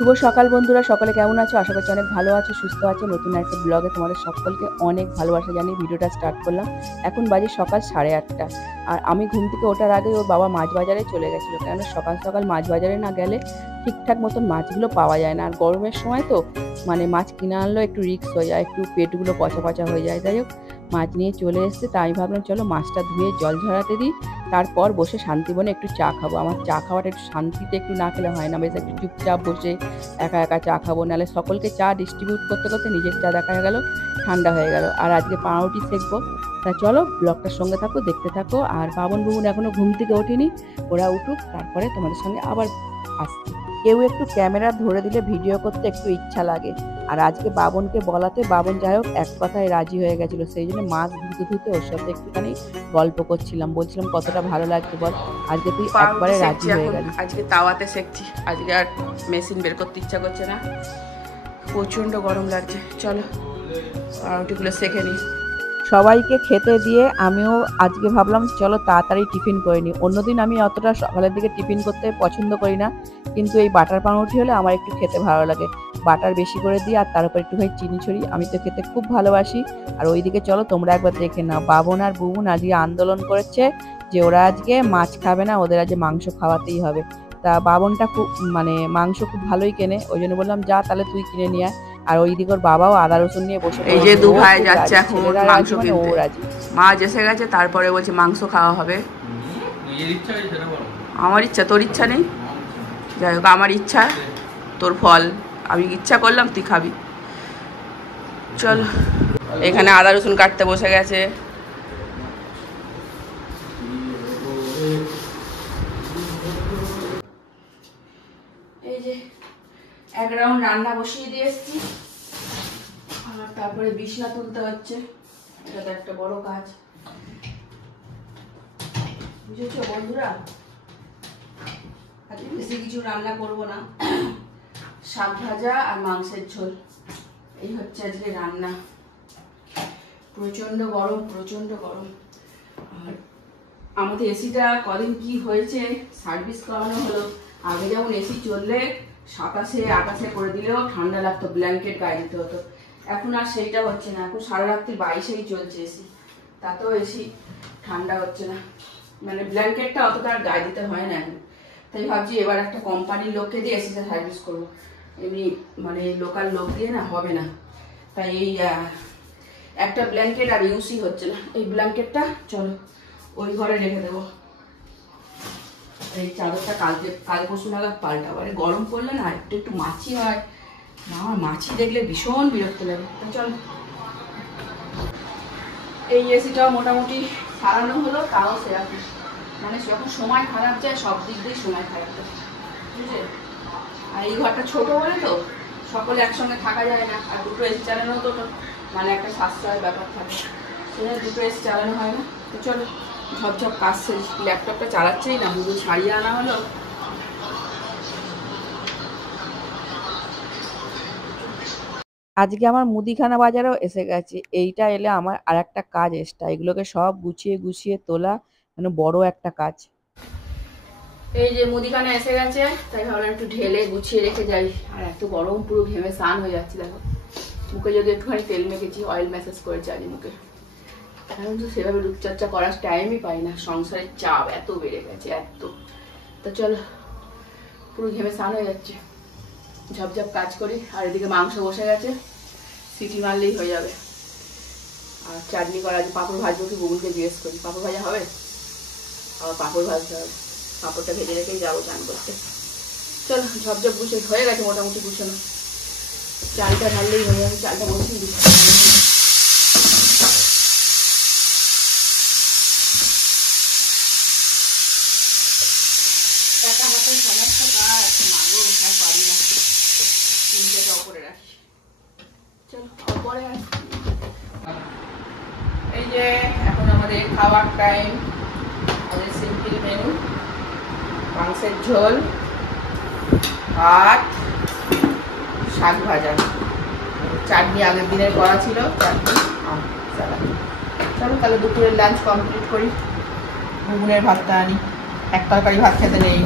শুভ সকাল বন্ধুরা, সকলে কেমন আছো? আশা করছি অনেক ভালো আছো, সুস্থ আছো। নতুন একটা ব্লগে তোমাদের সকলকে অনেক ভালোবাসা জানিয়ে ভিডিওটা স্টার্ট করলাম। এখন বাজে সকাল 8:30, আর আমি ঘুম থেকে ওঠার আগে ওর বাবা মাছ বাজারে চলে গেছিলো। কেন সকাল সকাল মাছ বাজারে না গেলে ঠিকঠাক মতন মাছগুলো পাওয়া যায় না, আর গরমের সময় তো মানে মাছ কিনে আনলেও একটু রিস্ক হয়ে যায়, একটু পেটগুলো পচা পচা হয়ে যায়। যাই হোক, মাছ নিয়ে চলে এসছে, তাই আমি ভাবলাম চলো মাছটা ধুয়ে জল ঝরাতে দিই, তারপর বসে শান্তিবনে একটু চা খাবো। আমার চা খাওয়াটা একটু শান্তিতে একটু না খেলে হয় না, বেশ একটু চুপচাপ বসে একা একা চা খাবো, নাহলে সকলকে চা ডিস্ট্রিবিউট করতে করতে নিজের চা দেখা গেল ঠান্ডা হয়ে গেল। আর আজকে পাউরুটি সেকবো। তা চলো ব্লগটার সঙ্গে থাকো, দেখতে থাকো। আর বাবন বুবুন এখনো ঘুম থেকে ওঠেনি, ওরা উঠুক, তারপরে তোমাদের সঙ্গে আবার আসছি। কেউ একটু ক্যামেরা ধরে দিলে ভিডিও করতে একটু ইচ্ছা লাগে, আর আজকে বাবনকে বলাতে বাবন যাই হোক এক কথায় রাজি হয়ে গেছিলো। সেই জন্য মাছ ধুতে ধুতে ওর সাথে একটুখানি গল্প করছিলাম, বলছিলাম কতটা ভালো লাগছে বল, আজকে তুই একবারে রাজি হয়ে গেলি। আজকে তাওয়াতে সেকছি, আজকে আর মেশিন বের করতে ইচ্ছা করছে না, প্রচন্ড গরম লাগছে। চলো পাউরুটিগুলো সেকে নিই। সবাইকে খেতে দিয়ে আমিও আজকে ভাবলাম চলো তাড়াতাড়ি টিফিন করে নিই। অন্যদিন আমি অতটা সকালের দিকে টিফিন করতে পছন্দ করি না, কিন্তু এই বাটার পাউরুটি হলে আমার একটু খেতে ভালো লাগে। বাটার বেশি করে দিই, আর তার উপর একটু ভাই চিনি ছড়ি, আমি তো খেতে খুব ভালোবাসি। আর ওইদিকে চলো তোমরা একবার দেখে নাও, বাবন আর বুবুন আজকে আন্দোলন করেছে যে ওরা আজকে মাছ খাবে না, ওদের আজকে মাংস খাওয়াতেই হবে। তা বাবনটা খুব মানে মাংস খুব ভালোই কেনে, ওই জন্য বললাম যা তাহলে তুই কিনে নিয়ে আয়। আর ওইদিকে ওর বাবাও আদা রসুন নিয়ে বসে, এই যে দু ভাই যাচ্ছে এখন মাংস কিনতে। মাছ এসে গেছে, তারপরে বলছে মাংস খাওয়া হবে। আমার ইচ্ছা, তোর ইচ্ছা নেই? যাই হোক, আমার ইচ্ছা তোর ফল, আমি ইচ্ছা করলাম তুই খাবি। চল, এখানে আদা রসুন কাটতে বসে গেছে। এই যে এক রাউন্ড রান্না বসিয়ে দিয়ে এসছি, আর তারপরে বিছনা তুলতে হচ্ছে। এটা তো একটা বড় কাজ, বুঝেছো বন্ধুরা। আজকে বেশি কিছু রান্না করব না, শাক ভাজা আর মাংসের ঝোল, এই হচ্ছে আজকে রান্না। প্রচন্ড গরম, প্রচন্ড গরম। আর আমাদের এসিটা কদিন কি হয়েছে, সার্ভিস করানো হলো। আগে যেমন এসি চললে 27-28 করে দিলেও ঠান্ডা লাগতো, ব্ল্যাঙ্কেট গায়ে দিতে হতো। এখন আর সেইটা হচ্ছে না, এখন সারা রাত্রি 22-এই চলছে এসি, তাতেও এসি ঠান্ডা হচ্ছে না, মানে ব্ল্যাঙ্কেটটা অতটা আর গায়ে দিতে হয় না এখন। তাই ভাবছি এবার একটা কোম্পানির লোককে দিয়ে এসিটা সার্ভিস করবো, এমনি মানে লোকাল লোক দিয়ে না হবে না। তাই এই একটা ব্ল্যাঙ্কেট আর ইউজই হচ্ছে না, এই ব্ল্যাঙ্কেটটা চলো ওই ঘরে রেখে দেবো। এই চাদরটা কাল পরশু নাগাদ পাল্টাবো। আরে গরম পড়লে না একটু একটু মাছি হয় না, আমার মাছি দেখলে ভীষণ বিরক্ত লাগে। চল, এই এসিটাও মোটামুটি সারানো হলো, তাও সেরকম মানে যখন সময় খারাপ যায় সব দিক দিয়ে সময় খারাপ যায়, বুঝলে। আর এই ঘরটা ছোট বলে তো সকলে একসঙ্গে থাকা যায় না, আর দুটো এসি চালানো তো মানে একটা সাশ্রয়ের ব্যাপার থাকে, সেজন্য দুটো এসি চালানো হয় না। তো চলো ঝপঝপ কাজ শেষ, ল্যাপটপটা চালাচ্ছেই না, শুধু ছাড়িয়ে আনা হলো। আজকে আমার মুদিখানা বাজারেও এসে গেছে, এইটা এলে আমার আর একটা কাজ এক্সট্রা, এগুলোকে সব গুছিয়ে গুছিয়ে তোলা মানে বড় একটা কাজ। এই যে মুদিখানা এসে গেছে, তাই ভাবলাম একটু ঢেলে গুছিয়ে রেখে যাই। আর এত গরম, পুরো ঘেমে স্নান হয়ে যাচ্ছে। দেখো মুখে যদি একটুখানি তেল মেখেছি, অয়েল ম্যাসাজ করেছি আজ মুখে। এখন তো সেভাবে রূপচর্চা করার টাইমই পাই না, সংসারের চাপ এত বেড়ে গেছে এত। তো চল, পুরো ঘেমে স্নান হয়ে যাচ্ছে, ঝপঝপ কাজ করি। আর এদিকে মাংস বসে গেছে, সিটি মারলেই হয়ে যাবে। আর চাটনি করা আছে, পাঁপড় ভাজবো কি বুবুলকে জিজ্ঞেস করি, পাঁপড় ভাজা হবে? আবার পাঁপড় ভাজতে হবে, পাঁপড়টা ভেজে রেখেই যাবো চান করতে। চলো ঝপঝপ গুছিয়ে হয়ে গেছে মোটামুটি গুছানো, চালটা ঢাললেই হয়ে যাবে। চালটা বসিয়ে দিচ্ছি। একা হাতে সমস্ত কাজ, মাগো আর পারি না, চিন্তাটা ওপরে রাখি। চলো ওপরে আসি। এই যে এখন আমাদের খাওয়ার টাইম, আমাদের সিম্পল মেনু, মাংসের ঝোল, ভাত, শাক ভাজা, চাটনি আগের দিনের করা ছিল, চাটনি সালাদ। চলো তাহলে দুপুরের লাঞ্চ কমপ্লিট করি। বুবুনের ভাতটা আনি, এক তরকারি ভাত খেতে নেই।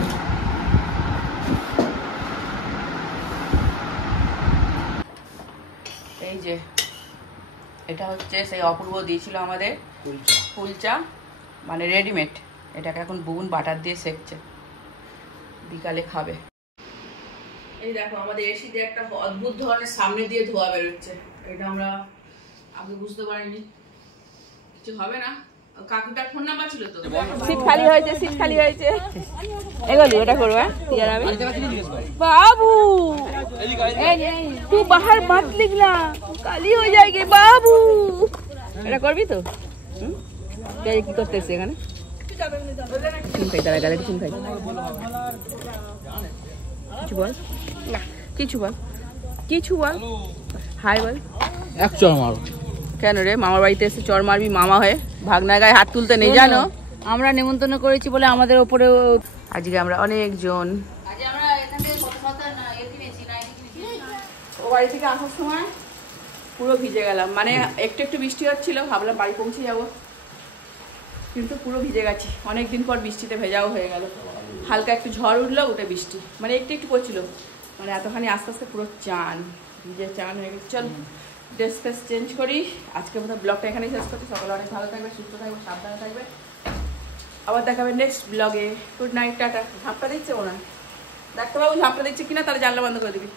যে এটা হচ্ছে সেই অপূর্ব দিয়েছিল আমাদের কুলচা, মানে রেডিমেড। এটাকে এখন বুন বাটার দিয়ে সেকছে, বিকালে খাবে। এই দেখো আমাদের এসি দিয়ে একটা অদ্ভুত ধরনের সামনে দিয়ে ধোয়া বেরোচ্ছে। এটা আমরা আগে বুঝতে পারিনি, কিছু হবে না। কাকুটার ফোন নাম্বার ছিল তো। সিট খালি হয়েছে, সিট খালি হয়েছে। এগোলি ওটা করবে यार আমি बाबू तू बाहर मत निकला, काली हो जाएगी बाबू। এটা করবি তো? কি করতেছে এখানে? চুন খাই, দাঁড়া গালে চুন খাই। কিছু বল না, কিছু বল, কিছু বল, হাই বল। এক চড় মারো। কেন রে, মামার বাড়িতে এসে চড় মারবি মামা হয়ে? ভাগনার গায়ে হাত তুলতে নেই জানো? আমরা নেমন্তন্ন করেছি বলে আমাদের ওপরে আজকে আমরা অনেকজন। ও বাড়ি থেকে আসার সময় পুরো ভিজে গেলাম, মানে একটু একটু বৃষ্টি হচ্ছিল, ভাবলাম বাড়ি পৌঁছে যাবো, কিন্তু পুরো ভিজে গেছি। অনেকদিন পর বৃষ্টিতে ভেজাও হয়ে গেল। হালকা একটু ঝড় উঠলো, উঠে বৃষ্টি, মানে একটু একটু পড়ছিল, মানে এতখানি আস্তে আস্তে পুরো চান ভিজে চান হয়ে গেছে। চল ড্রেস ফ্রেস চেঞ্জ করি। আজকে মতো ব্লগটা এখানেই শেষ করছি। সকালে অনেক ভালো থাকবে, সুস্থ থাকবে, সাবধানে থাকবে। আবার দেখাবে নেক্সট ব্লগে। Good night, tata. ঝাপটা দিচ্ছে ওনা, ডাক্তারবাবু ঝাপটা দিচ্ছে কিনা তাহলে জানলা বন্ধ করে দিবি।